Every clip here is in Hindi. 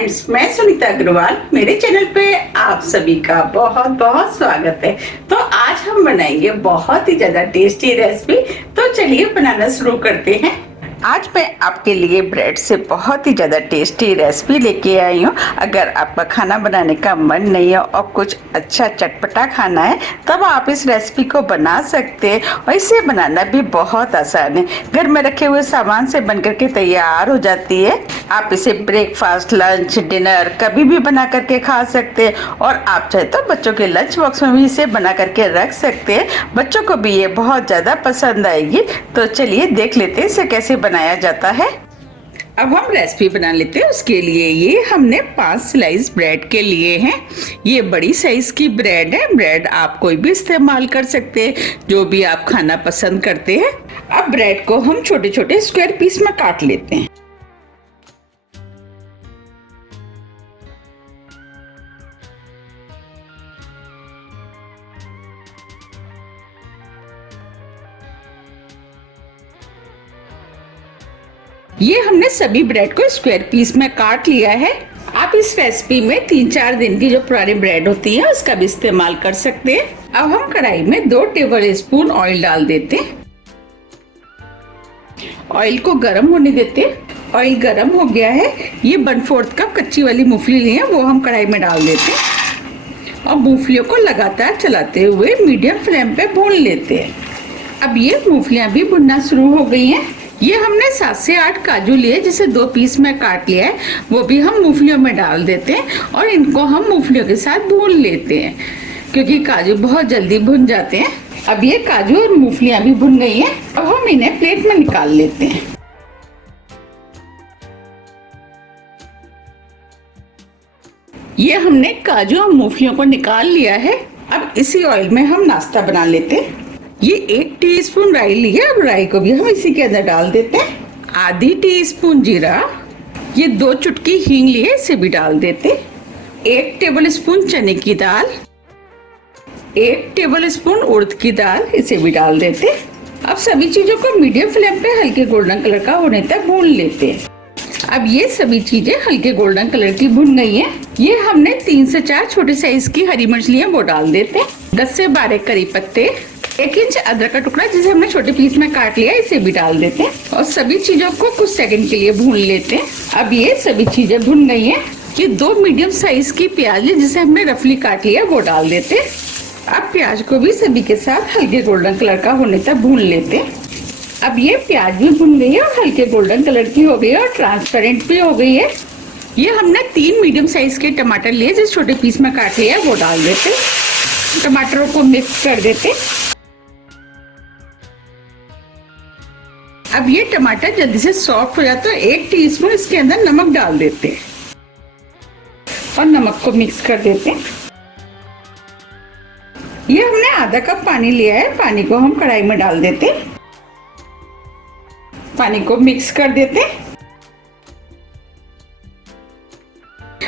फ्रेंड्स, मैं सुनीता अग्रवाल। मेरे चैनल पे आप सभी का बहुत बहुत स्वागत है। तो आज हम बनाएंगे बहुत ही ज्यादा टेस्टी रेसिपी। तो चलिए बनाना शुरू करते हैं। आज मैं आपके लिए ब्रेड से बहुत ही ज़्यादा टेस्टी रेसिपी लेके आई हूँ। अगर आपका खाना बनाने का मन नहीं है और कुछ अच्छा चटपटा खाना है तब आप इस रेसिपी को बना सकते हैं और इसे बनाना भी बहुत आसान है। घर में रखे हुए सामान से बनकर के तैयार हो जाती है। आप इसे ब्रेकफास्ट, लंच, डिनर कभी भी बना करके खा सकते हैं और आप चाहे तो बच्चों के लंच बॉक्स में भी इसे बना करके रख सकते हैं। बच्चों को भी ये बहुत ज़्यादा पसंद आएगी। तो चलिए देख लेते हैं इसे कैसे बनाया जाता है। अब हम रेसिपी बना लेते हैं। उसके लिए ये हमने 5 स्लाइस ब्रेड के लिए हैं। ये बड़ी साइज की ब्रेड है। ब्रेड आप कोई भी इस्तेमाल कर सकते हैं, जो भी आप खाना पसंद करते हैं। अब ब्रेड को हम छोटे छोटे स्क्वायर पीस में काट लेते हैं। ये हमने सभी ब्रेड को स्क्वायर पीस में काट लिया है। आप इस रेसिपी में 3-4 दिन की जो पुरानी ब्रेड होती है उसका भी इस्तेमाल कर सकते हैं। अब हम कढ़ाई में 2 टेबल स्पून ऑयल डाल देते हैं। ऑयल को गर्म होने देते हैं। ऑयल गर्म हो गया है। ये 1/4 कप कच्ची वाली मूंगफली ली है, वो हम कढ़ाई में डाल देते हैं और मूंगफलियों को लगातार चलाते हुए मीडियम फ्लेम पे भून लेते हैं। अब ये मूंगफलियां भी भुनना शुरू हो गई हैं। ये हमने 7 से 8 काजू लिए, जिसे 2 पीस में काट लिया है, वो भी हम मूंगफलियों में डाल देते हैं और इनको हम मूंगफलियों के साथ भून लेते हैं, क्योंकि काजू बहुत जल्दी भुन जाते हैं। अब ये काजू और मूंगफलियां भी भुन गई हैं। अब हम इन्हें प्लेट में निकाल लेते हैं। ये हमने काजू और मूंगफलियों को निकाल लिया है। अब इसी ऑयल में हम नाश्ता बना लेते हैं। ये 1 टीस्पून राई ली है। अब राई को भी हम इसी के अंदर डाल देते हैं। आधी टीस्पून जीरा, ये 2 चुटकी हींग ली है, इसे भी डाल देते हैं। 1 टेबल स्पून चने की दाल, 1 टेबल स्पून उड़द की दाल, इसे भी डाल देते हैं। अब सभी चीजों को मीडियम फ्लेम पे हल्के गोल्डन कलर का होने तक भून लेते हैं। अब ये सभी चीजें हल्के गोल्डन कलर की भुन गई हैं। ये हमने 3 से 4 छोटे साइज की हरी मिर्च ली है, वो डाल देते हैं। 10 से 12 करी पत्ते, 1 इंच अदरक का टुकड़ा जिसे हमने छोटे पीस में काट लिया, इसे भी डाल देते हैं और सभी चीजों को कुछ सेकंड के लिए भून लेते हैं। अब ये सभी चीजें भुन गई हैं। ये 2 मीडियम साइज की प्याज है, जिसे हमने रफली काट लिया, वो डाल देते हैं। अब प्याज को भी सभी के साथ हल्के गोल्डन कलर का होने तक भून लेते हैं। अब ये प्याज भी भुन गई है और हल्के गोल्डन कलर की हो गई है और ट्रांसपेरेंट भी हो गई है। ये हमने 3 मीडियम साइज के टमाटर लिए, जिसे छोटे पीस में काट लिया, वो डाल देते हैं। टमाटरों को मिक्स कर देते हैं। अब ये टमाटर जल्दी से सॉफ्ट हो जाता है, 1 टीस्पून इसके अंदर नमक डाल देते हैं और नमक को मिक्स कर देते हैं। ये हमने आधा कप पानी लिया है। पानी को हम कढ़ाई में डाल देते हैं। पानी को मिक्स कर देते हैं।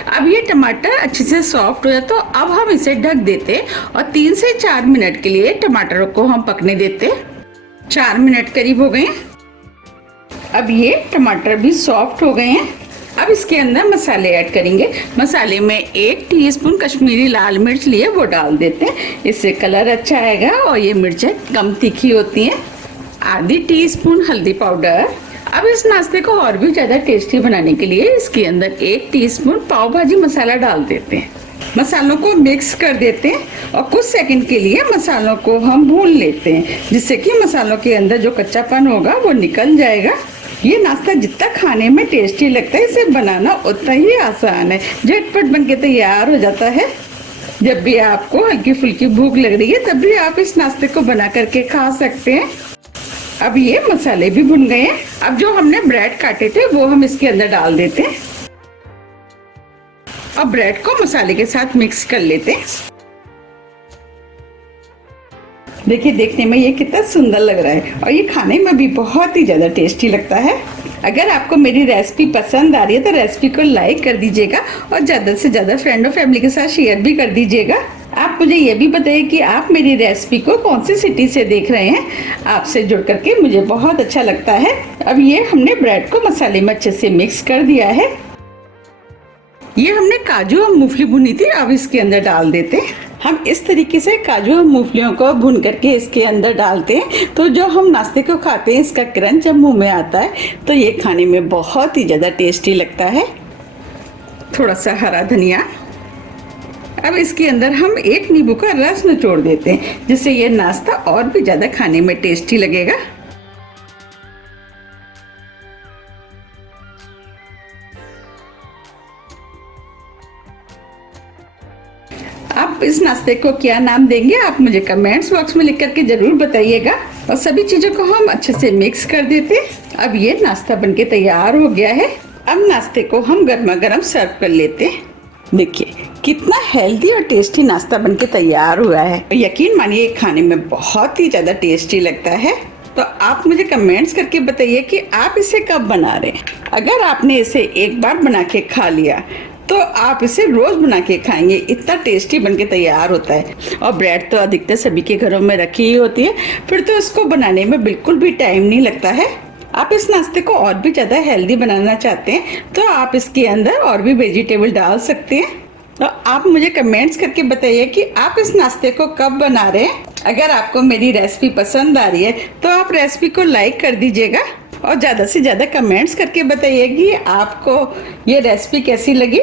अब ये टमाटर अच्छे से सॉफ्ट हो जाए तो अब हम इसे ढक देते हैं और 3 से 4 मिनट के लिए टमाटरों को हम पकने देते हैं। 4 मिनट करीब हो गए हैं। अब ये टमाटर भी सॉफ्ट हो गए हैं। अब इसके अंदर मसाले ऐड करेंगे। मसाले में 1 टीस्पून कश्मीरी लाल मिर्च लिए, वो डाल देते हैं, इससे कलर अच्छा आएगा और ये मिर्चें कम तीखी होती हैं। आधी टीस्पून हल्दी पाउडर। अब इस नाश्ते को और भी ज्यादा टेस्टी बनाने के लिए इसके अंदर 1 टीस्पून पाव भाजी मसाला डाल देते हैं। मसालों को मिक्स कर देते हैं और कुछ सेकंड के लिए मसालों को हम भून लेते हैं, जिससे कि मसालों के अंदर जो कच्चापन होगा वो निकल जाएगा। ये नाश्ता जितना खाने में टेस्टी लगता है, इसे बनाना उतना ही आसान है। झटपट बनके तैयार हो जाता है। जब भी आपको हल्की फुल्की भूख लग रही है तब भी आप इस नाश्ते को बना करके खा सकते हैं। अब ये मसाले भी भुन गए हैं। अब जो हमने ब्रेड काटे थे वो हम इसके अंदर डाल देते हैं और ब्रेड को मसाले के साथ मिक्स कर लेते हैं। देखिए, देखने में ये कितना सुंदर लग रहा है और ये खाने में भी बहुत ही ज़्यादा टेस्टी लगता है। अगर आपको मेरी रेसिपी पसंद आ रही है तो रेसिपी को लाइक कर दीजिएगा और ज़्यादा से ज़्यादा फ्रेंड और फैमिली के साथ शेयर भी कर दीजिएगा। आप मुझे ये भी बताइए कि आप मेरी रेसिपी को कौन सी सिटी से देख रहे हैं। आपसे जुड़ करके मुझे बहुत अच्छा लगता है। अब ये हमने ब्रेड को मसाले में अच्छे से मिक्स कर दिया है। ये हमने काजू और मूंगफली भुनी थी, अब इसके अंदर डाल देते हैं। हम इस तरीके से काजू और मूंगफलियों को भून करके इसके अंदर डालते हैं, तो जो हम नाश्ते को खाते हैं इसका क्रंच जब मुंह में आता है तो ये खाने में बहुत ही ज़्यादा टेस्टी लगता है। थोड़ा सा हरा धनिया। अब इसके अंदर हम एक नींबू का रस निचोड़ देते हैं, जिससे ये नाश्ता और भी ज़्यादा खाने में टेस्टी लगेगा। आप इस नाश्ते को क्या नाम देंगे, आप मुझे कमेंट्स बॉक्स में लिख करके जरूर बताइएगा। और सभी चीज़ों को हम अच्छे से मिक्स कर देते हैं। अब ये नाश्ता बनके तैयार हो गया है। अब नाश्ते को हम गर्मा गर्म सर्व कर लेते हैं। देखिए कितना हेल्दी और टेस्टी नाश्ता बनके तैयार हुआ है। यकीन मानिए खाने में बहुत ही ज़्यादा टेस्टी लगता है। तो आप मुझे कमेंट्स करके बताइए कि आप इसे कब बना रहे हैं। अगर आपने इसे एक बार बना के खा लिया तो आप इसे रोज बना के खाएंगे, इतना टेस्टी बनके तैयार होता है। और ब्रेड तो अधिकतर सभी के घरों में रखी ही होती है, फिर तो इसको बनाने में बिल्कुल भी टाइम नहीं लगता है। आप इस नाश्ते को और भी ज़्यादा हेल्दी बनाना चाहते हैं तो आप इसके अंदर और भी वेजिटेबल डाल सकते हैं। तो आप मुझे कमेंट्स करके बताइए कि आप इस नाश्ते को कब बना रहे हैं। अगर आपको मेरी रेसिपी पसंद आ रही है तो आप रेसिपी को लाइक कर दीजिएगा और ज़्यादा से ज़्यादा कमेंट्स करके बताइए कि आपको ये रेसिपी कैसी लगी।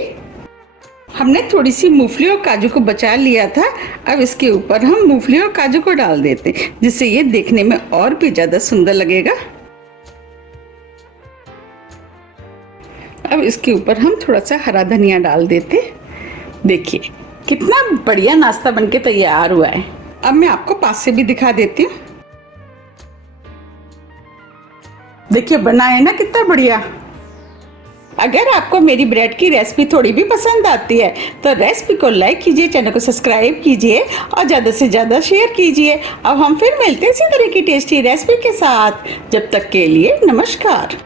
हमने थोड़ी सी मूंगफली और काजू को बचा लिया था। अब इसके ऊपर हम मूंगफली और काजू को डाल देते हैं, जिससे ये देखने में और भी ज़्यादा सुंदर लगेगा। अब इसके ऊपर हम थोड़ा सा हरा धनिया डाल देते। देखिए कितना बढ़िया नाश्ता बनके तैयार हुआ है। अब मैं आपको पास से भी दिखा देती हूँ। देखिए बना है ना कितना बढ़िया। अगर आपको मेरी ब्रेड की रेसिपी थोड़ी भी पसंद आती है तो रेसिपी को लाइक कीजिए, चैनल को सब्सक्राइब कीजिए और ज़्यादा से ज़्यादा शेयर कीजिए। अब हम फिर मिलते हैं इसी तरह की टेस्टी रेसिपी के साथ। जब तक के लिए नमस्कार।